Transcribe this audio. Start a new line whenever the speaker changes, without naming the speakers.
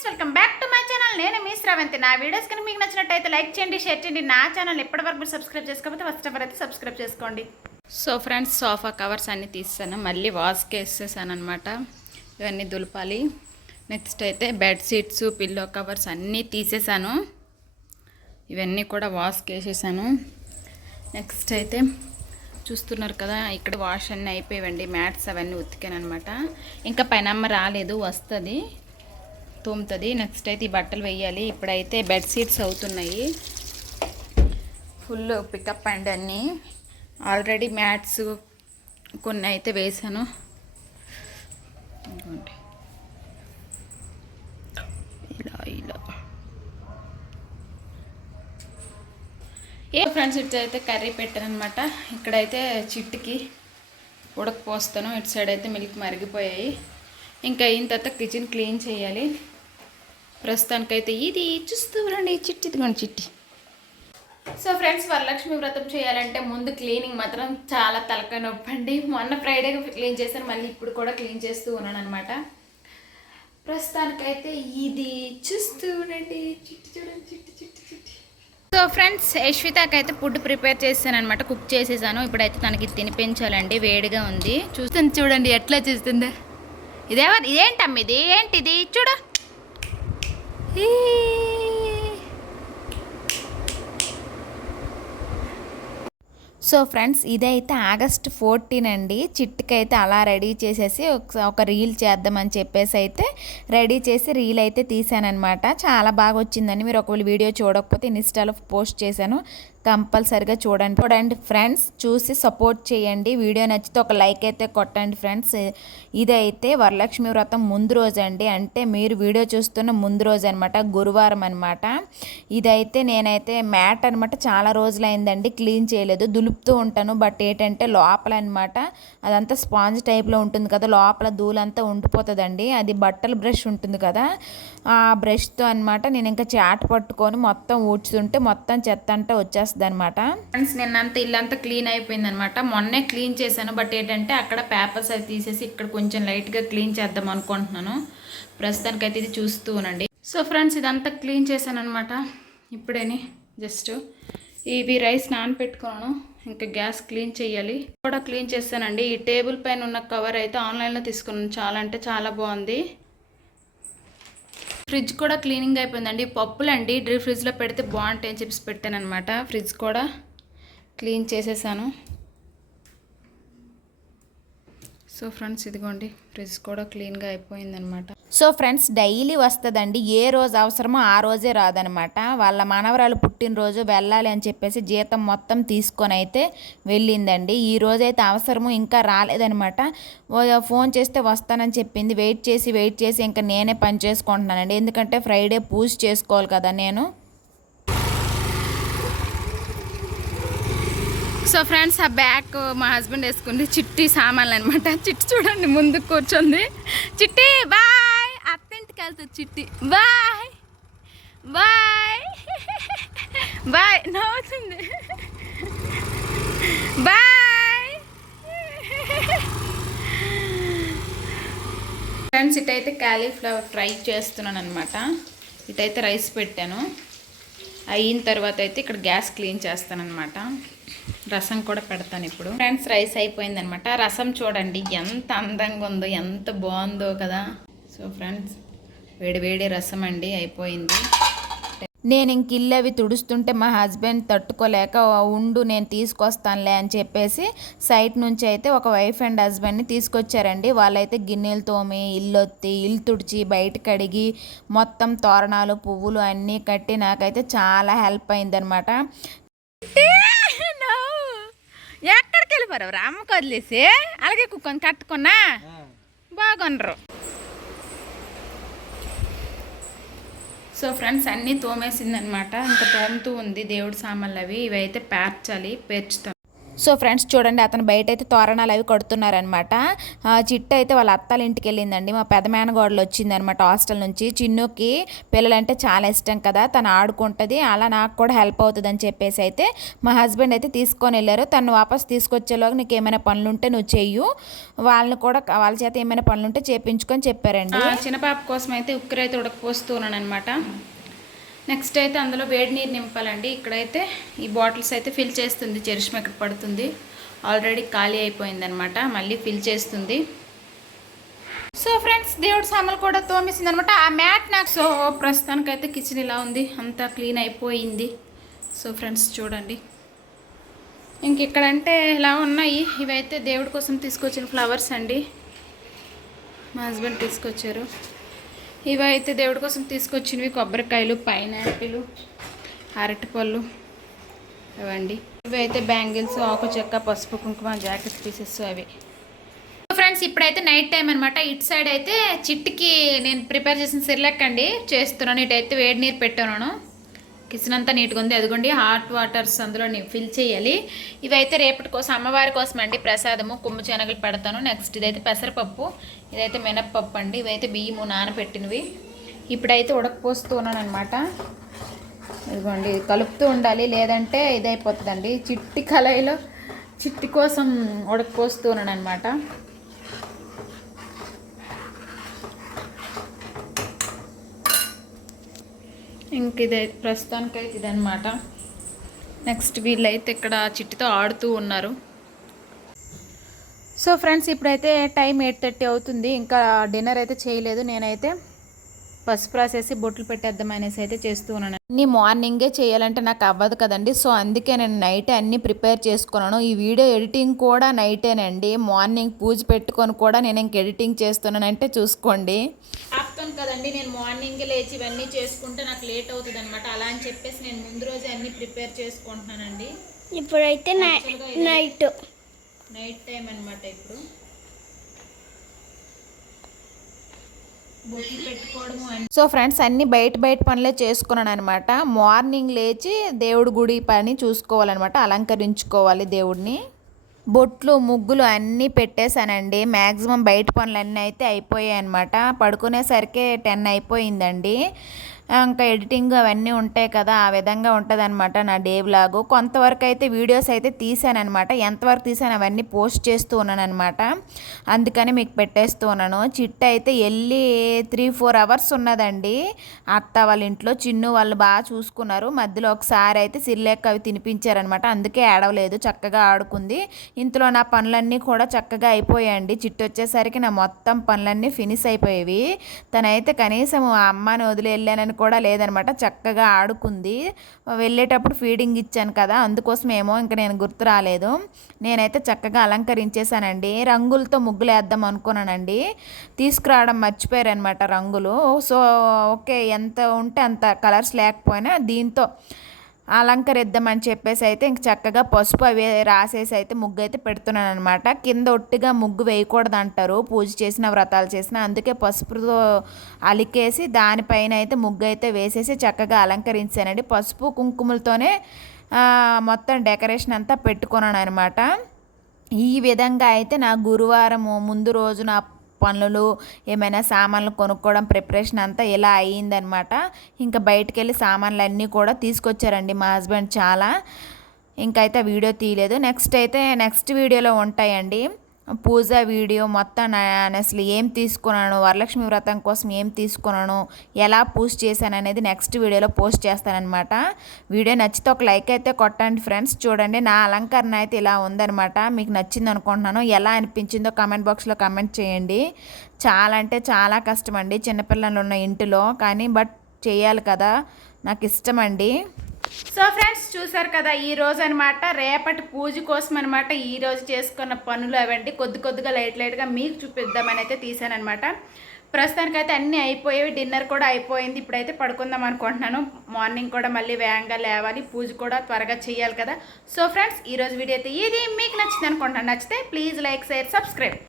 Friends welcome back to my channel. నేను మీ శ్రవంతి. నా వీడియోస్ కనుక మీకు నచ్చినట్టయితే లైక్ చేయండి షేర్ చేయండి. నా ఛానల్ ఇప్పటివరకు సబ్స్క్రైబ్ చేసుకోకపోతే ఫస్ట్ ఆఫ్ అయితే సబ్స్క్రైబ్ చేసుకోండి. సో ఫ్రెండ్స్ సోఫా కవర్స్ అన్నీ తీస్తాను మళ్ళీ వాష్కి వేసేసాను అనమాట ఇవన్నీ దులపాలి. నెక్స్ట్ అయితే బెడ్ షీట్స్ పిల్లో కవర్స్ అన్నీ తీసేసాను. ఇవన్నీ కూడా వాష్కి వేసేసాను నెక్స్ట్ అయితే చూస్తున్నారు కదా ఇక్కడ వాష్ అన్నీ అయిపోయావండి మ్యాట్స్ అవన్నీ ఉతికాను అనమాట ఇంకా పైనమ్మ రాలేదు వస్తుంది. తోముతుంది. నెక్స్ట్ అయితే ఈ బట్టలు వేయాలి. ఇప్పుడైతే బెడ్ షీట్స్ అవుతున్నాయి. ఫుల్ పికప్ అండ్ అన్నీ. ఆల్రెడీ మ్యాట్స్ కొన్ని అయితే వేసాను. ఇలా ఇలా. ఏ ఫ్రెండ్స్ ఇటు అయితే కర్రీ పెట్టాను అనమాట ఇక్కడైతే చిట్టుకి ఉడకపోస్తాను ఇటు సైడ్ అయితే మిల్క్ మరిగిపోయాయి. ఇంకా అయిన తర్వాత కిచెన్ క్లీన్ చేయాలి. ప్రస్తుతానికైతే ఇది. చూస్తూ రండి చిట్టి ఇదిగోండి చిట్టి. సో ఫ్రెండ్స్ వరలక్ష్మి వ్రతం చేయాలంటే ముందు క్లీనింగ్ మాత్రం చాలా తలకాయ నొప్పి అండి మొన్న ఫ్రైడే క్లీన్ చేశాను మళ్ళీ ఇప్పుడు కూడా క్లీన్ చేస్తూ ఉన్నాను అనమాట ప్రస్తుతానికైతే ఇది. చూస్తూ ఉండండి. చిట్టి చూడండి చిట్టి చిట్టి చిట్టి. సో ఫ్రెండ్స్ యశ్వితాకి అయితే ఫుడ్ ప్రిపేర్ చేశాను అనమాట కుక్ చేసేసాను. ఇప్పుడైతే తనకి తినిపించాలండి వేడిగా ఉంది. చూస్తుంది చూడండి ఎట్లా చేస్తుంది. ఇదేవా ఇదేంటమ్మ ఇది? ఏంటిది? చూడు. సో ఫ్రెండ్స్ ఇదైతే ఆగస్ట్ ఫోర్టీన్ అండి. చిట్టుకైతే అలా రెడీ చేసేసి ఒక- ఒక రీల్ చేద్దామని చెప్పేసి అయితే రెడీ చేసి రీల్ అయితే తీసానమాట చాలా బాగా వచ్చిందని. మీరు ఒకవేళ వీడియో చూడకపోతే ఇన్స్టాలో పోస్ట్ చేశాను. కంపల్సరిగా చూడండి. చూడండి ఫ్రెండ్స్ చూసి సపోర్ట్ చేయండి. వీడియో నచ్చితే ఒక లైక్ అయితే కొట్టండి ఫ్రెండ్స్. ఇదైతే వరలక్ష్మి వ్రతం ముందు రోజు అండి అంటే మీరు వీడియో చూస్తున్న ముందు రోజు అనమాట గురువారం అనమాట ఇదైతే నేనైతే మ్యాట్ అనమాట చాలా రోజులైందండి క్లీన్ చేయలేదు దులుపుతూ ఉంటాను. బట్ ఏంటంటే లోపల అనమాట అదంతా స్పాంజ్ టైప్లో ఉంటుంది కదా లోపల ధూళంతా ఉండిపోతుందండి. అది బట్టల బ్రష్ ఉంటుంది కదా ఆ బ్రష్తో అనమాట నేను ఇంకా చాట్ పట్టుకొని మొత్తం ఊడ్చుతుంటే మొత్తం చెత్త అంతా వచ్చేస్తుంది. అనమాట ఫ్రెండ్స్ నిన్నంతా ఇల్లంతా క్లీన్ అయిపోయింది అనమాట మొన్నే క్లీన్ చేశాను బట్ ఏంటంటే అక్కడ పేపర్స్ అవి తీసేసి ఇక్కడ కొంచెం లైట్గా క్లీన్ చేద్దాం అనుకుంటున్నాను. ప్రస్తుతానికైతే ఇది చూస్తూ ఉనండి సో ఫ్రెండ్స్ ఇదంతా క్లీన్ చేశాను అనమాట ఇప్పుడేని జస్ట్ ఇవి రైస్ నానపెట్టుకున్నాను ఇంకా గ్యాస్ క్లీన్ చేయాలి. కూడా క్లీన్ చేస్తానండి. ఈ టేబుల్ పైన ఉన్న కవర్ అయితే ఆన్లైన్లో తీసుకున్నాను. చాలా అంటే చాలా బాగుంది. ఫ్రిడ్జ్ కూడా క్లీనింగ్ అయిపోయిందండి. పప్పులు అండి డ్రీ ఫ్రిడ్జ్లో పెడితే బాగుంటాయి అని చెప్పి పెట్టాను అనమాట ఫ్రిడ్జ్ కూడా క్లీన్ చేసేసాను. సో ఫ్రెండ్స్ ఇదిగోండి ఫ్రిడ్జ్ కూడా క్లీన్గా అయిపోయిందనమాట. సో ఫ్రెండ్స్ డైలీ వస్తుందండి. ఏ రోజు అవసరమో ఆ రోజే రాదనమాట. వాళ్ళ మనవరాలు పుట్టినరోజు వెళ్ళాలి అని చెప్పేసి జీతం మొత్తం తీసుకొని అయితే వెళ్ళిందండి. ఈ రోజైతే అవసరము ఇంకా రాలేదనమాట. ఫోన్ చేస్తే వస్తానని చెప్పింది. వెయిట్ చేసి వెయిట్ చేసి ఇంకా నేనే పని చేసుకుంటున్నానండి. ఎందుకంటే ఫ్రైడే పూజ చేసుకోవాలి కదా నేను. సో ఫ్రెండ్స్ ఆ బ్యాగ్ మా హస్బెండ్ వేసుకుంది. చిట్టి సామాన్లు అనమాట చిట్టి చూడండి ముందు కూర్చుంది. చిట్టి బాయ్. అత్తింటికి వెళ్తుంది చిట్టి బాయ్. బాయ్. బాయ్. నవ్వుతుంది. బాయ్. ఫ్రెండ్స్ ఇటైతే క్యాలీఫ్లవర్ ఫ్రై చేస్తున్నాను అనమాట ఇటైతే రైస్ పెట్టాను. అయిన తర్వాత అయితే ఇక్కడ గ్యాస్ క్లీన్ చేస్తాను అనమాట రసం కూడా పెడతాను ఇప్పుడు. ఫ్రెండ్స్ రైస్ అయిపోయిందనమాట రసం చూడండి ఎంత అందంగా ఉందో ఎంత బాగుందో కదా. సో ఫ్రెండ్స్ వేడి వేడి రసం అండి అయిపోయింది. నేను ఇంక ఇల్లు అవి తుడుస్తుంటే మా హస్బెండ్ తట్టుకోలేక ఉండు నేను తీసుకొస్తానులే అని చెప్పేసి సైట్ నుంచి అయితే ఒక వైఫ్ అండ్ హస్బెండ్ని తీసుకొచ్చారండి. వాళ్ళైతే గిన్నెలు తోమి ఇల్లు ఒత్తి ఇల్లు తుడిచి బయట కడిగి మొత్తం తోరణాలు పువ్వులు అన్నీ కట్టి నాకైతే చాలా హెల్ప్ అయిందనమాట ఎక్కడికి వెళ్ళిపోరావు రామ్మకి వదిలేసి అలాగే కుక్కని కట్టుకున్నా బాగుండరు. సో ఫ్రెండ్స్ అన్నీ తోమేసిందనమాట. ఇంకా తోముతూ ఉంది దేవుడి సామాన్లు అవి. ఇవైతే పేర్చాలి పేర్చుతాం.
సో ఫ్రెండ్స్ చూడండి అతను బయట అయితే తోరణాలు అవి కడుతున్నారనమాట చిట్టు అయితే వాళ్ళ అత్తాల ఇంటికి వెళ్ళిందండి. మా పెద్ద మేనగోడలు వచ్చిందనమాట హాస్టల్ నుంచి. చిన్నుకి పిల్లలంటే చాలా ఇష్టం కదా తను ఆడుకుంటుంది అలా నాకు కూడా హెల్ప్ అవుతుందని చెప్పేసి అయితే మా హస్బెండ్ అయితే తీసుకొని వెళ్ళారు. తను వాపస్ తీసుకొచ్చేలోగా నీకు ఏమైనా పనులు ఉంటే నువ్వు చెయ్యు. వాళ్ళని కూడా వాళ్ళ చేత ఏమైనా పనులు ఉంటే చేపించుకొని చెప్పారండి.
చిన్న పాప కోసం అయితే ఉక్కరైతే ఉడకపోస్తున్నాను అనమాట నెక్స్ట్ అయితే అందులో వేడి నీరు నింపాలండి. ఇక్కడైతే ఈ బాటిల్స్ అయితే ఫిల్ చేస్తుంది. చరిష్మ ఇక్కడ పడుతుంది. ఆల్రెడీ ఖాళీ అయిపోయింది అనమాట మళ్ళీ ఫిల్ చేస్తుంది. సో ఫ్రెండ్స్ దేవుడు సామాన్లు కూడా తోమేసింది అనమాట ఆ మ్యాట్ నాకు సో ప్రస్తుతానికైతే కిచెన్ ఇలా ఉంది. అంతా క్లీన్ అయిపోయింది. సో ఫ్రెండ్స్ చూడండి. ఇంక ఇక్కడంటే ఇలా ఉన్నాయి? ఇవైతే దేవుడి కోసం తీసుకొచ్చిన ఫ్లవర్స్ అండి. మా హస్బెండ్ తీసుకొచ్చారు. ఇవైతే దేవుడి కోసం తీసుకొచ్చినవి కొబ్బరికాయలు పైనాపిల్ అరటిపళ్ళు ఇవండి ఇవి అయితే బ్యాంగిల్స్ ఆకు చెక్క పసుపు కుంకుమ జాకెట్ పీసెస్ అవి. ఫ్రెండ్స్ ఇప్పుడైతే నైట్ టైం అనమాట ఇటు సైడ్ అయితే చిట్టుకి నేను ప్రిపేర్ చేసిన సిర్లెక్ అండి చేస్తున్నాను ఇటైతే వేడి నీరు పెట్టాను. కిచెన్ అంతా నీట్గా ఉంది. అదిగోండి హాట్ వాటర్స్ అందులో ఫిల్ చేయాలి. ఇవైతే రేపటి కోసం అమ్మవారి కోసం అండి ప్రసాదము కొమ్ము శనగలు పెడతాను. నెక్స్ట్ ఇదైతే పెసరపప్పు ఇదైతే మినప్పప్పు అండి. ఇవైతే బియ్యము నానబెట్టినవి. ఇప్పుడైతే ఉడకపోస్తూ ఉన్నాను అనమాట ఇదిగోండి కలుపుతూ ఉండాలి. లేదంటే ఇదైపోతుందండి. చిట్టి కళాయిలో చిట్టి కోసం ఉడకపోస్తూ ఉన్నాను అనమాట ఇంక ఇదే ప్రస్తుతానికైతే ఇదనమాట నెక్స్ట్ వీళ్ళైతే ఇక్కడ చిట్టితో ఆడుతూ ఉన్నారు. సో ఫ్రెండ్స్ ఇప్పుడైతే టైం ఎయిట్ థర్టీ అవుతుంది. ఇంకా డిన్నర్ అయితే చేయలేదు. నేనైతే పసుపు రాసేసి బొట్లు పెట్టేద్దాం అనేసి అయితే చేస్తూ ఉన్నాను. అన్నీ మార్నింగే చేయాలంటే నాకు అవ్వదు కదండి. సో అందుకే నేను నైట్ అన్ని ప్రిపేర్ చేసుకున్నాను. ఈ వీడియో ఎడిటింగ్ కూడా నైటేనండి. మార్నింగ్ పూజ పెట్టుకొని కూడా నేను ఇంక ఎడిటింగ్ చేస్తున్నానంటే చూసుకోండి. ఆపుతాను కదండి. నేను మార్నింగ్ లేచి ఇవన్నీ చేసుకుంటే నాకు లేట్ అవుతుంది అనమాట అలా అని చెప్పేసి నేను ముందు రోజు అన్ని ప్రిపేర్ చేసుకుంటున్నానండి.
ఇప్పుడైతే నైట్.
నైట్ టైం అనమాట ఇప్పుడు. సో ఫ్రెండ్స్ అన్ని బయట బయట పనులే చేసుకున్నాను అనమాట మార్నింగ్ లేచి దేవుడి గుడి పని చూసుకోవాలన్నమాట. అలంకరించుకోవాలి దేవుడిని. బొట్లు ముగ్గులు అన్నీ పెట్టేశానండి. మ్యాక్సిమం బయట పనులన్నీ అయితే అయిపోయాయి అనమాట పడుకునేసరికి టెన్ అయిపోయిందండి. ఇంకా ఎడిటింగ్ అవన్నీ ఉంటాయి కదా ఆ విధంగా ఉంటుంది అనమాట నా డే వ్లాగు. కొంతవరకు అయితే వీడియోస్ అయితే తీసానమాట ఎంతవరకు తీసాను అవన్నీ పోస్ట్ చేస్తూ ఉన్నాను అనమాట అందుకని మీకు పెట్టేస్తూ ఉన్నాను. చిట్ట అయితే వెళ్ళి త్రీ ఫోర్ అవర్స్ ఉన్నదండి. అత్త వాళ్ళ ఇంట్లో చిన్ను వాళ్ళు బాగా చూసుకున్నారు. మధ్యలో ఒకసారి అయితే సిర్లేక్ అవి తినిపించారనమాట అందుకే ఆడవలేదు చక్కగా ఆడుకుంది. ఇంతలో నా పనులన్నీ కూడా చక్కగా అయిపోయాయండి. చిట్టు వచ్చేసరికి నా మొత్తం పనులన్నీ ఫినిష్ అయిపోయేవి. తనైతే కనీసం ఆ అమ్మని వదిలి వెళ్ళానని కూడా లేదనమాట. చక్కగా ఆడుకుంది. వెళ్ళేటప్పుడు ఫీడింగ్ ఇచ్చాను కదా అందుకోసం ఏమో ఇంకా నేను గుర్తు రాలేదు. నేనైతే చక్కగా అలంకరించేశానండి. రంగులతో ముగ్గులు వేద్దాం అనుకున్నానండి. తీసుకురావడం మర్చిపోయారనమాట రంగులు. సో ఓకే ఎంత ఉంటే అంత కలర్స్ లేకపోయినా దీంతో అలంకరిద్దామని చెప్పేసి అయితే ఇంక చక్కగా పసుపు అవి రాసేసి అయితే ముగ్గు అయితే పెడుతున్నాను అనమాట కింద ఒట్టిగా ముగ్గు వేయకూడదు అంటారు పూజ చేసిన వ్రతాలు చేసిన అందుకే పసుపుతో అలికేసి దానిపైన అయితే ముగ్గు అయితే వేసేసి చక్కగా అలంకరించానండి. పసుపు కుంకుమలతోనే మొత్తం డెకరేషన్ అంతా పెట్టుకున్నాను అనమాట ఈ విధంగా అయితే నా గురువారం ముందు రోజు నా పనులు ఏమైనా సామాన్లు కొనుక్కోవడం ప్రిపరేషన్ అంతా ఇలా అయ్యిందనమాట. ఇంకా బయటికి వెళ్ళి సామాన్లు అన్నీ కూడా తీసుకొచ్చారండి మా హస్బెండ్ చాలా. ఇంకైతే వీడియో తీయలేదు. నెక్స్ట్ అయితే నెక్స్ట్ వీడియోలో ఉంటాయండి. పూజ వీడియో మొత్తం అసలు ఏం తీసుకున్నాను? వరలక్ష్మి వ్రతం కోసం ఏం తీసుకున్నాను? ఎలా పూజ చేశాను అనేది నెక్స్ట్ వీడియోలో పోస్ట్ చేస్తానమాట వీడియో నచ్చితే ఒక లైక్ అయితే కొట్టండి ఫ్రెండ్స్ చూడండి నా అలంకరణ అయితే ఇలా ఉందనమాట మీకు నచ్చింది అనుకుంటున్నాను. ఎలా అనిపించిందో కమెంట్ బాక్స్లో కమెంట్ చేయండి. చాలా అంటే చాలా కష్టం అండి. చిన్నపిల్లలు ఉన్న ఇంటిలో కానీ బట్ చేయాలి కదా. నాకు ఇష్టం అండి. సో ఫ్రెండ్స్ చూసారు కదా ఈ రోజు అనమాట రేపటి పూజ కోసం అనమాట ఈ రోజు చేసుకున్న పనులు అవండి కొద్ది కొద్దిగా లైట్ లైట్గా మీకు చూపిద్దామని అయితే తీసానమాట ప్రస్తుతానికైతే అన్నీ అయిపోయేవి డిన్నర్ కూడా అయిపోయింది. ఇప్పుడైతే పడుకుందాం అనుకుంటున్నాను. మార్నింగ్ కూడా మళ్ళీ వేగంగా లేవాలి పూజ కూడా త్వరగా చేయాలి కదా. సో ఫ్రెండ్స్ ఈరోజు వీడియో అయితే ఇది. మీకు నచ్చింది అనుకుంటున్నాను నచ్చితే ప్లీజ్ లైక్ షేర్ సబ్స్క్రైబ్.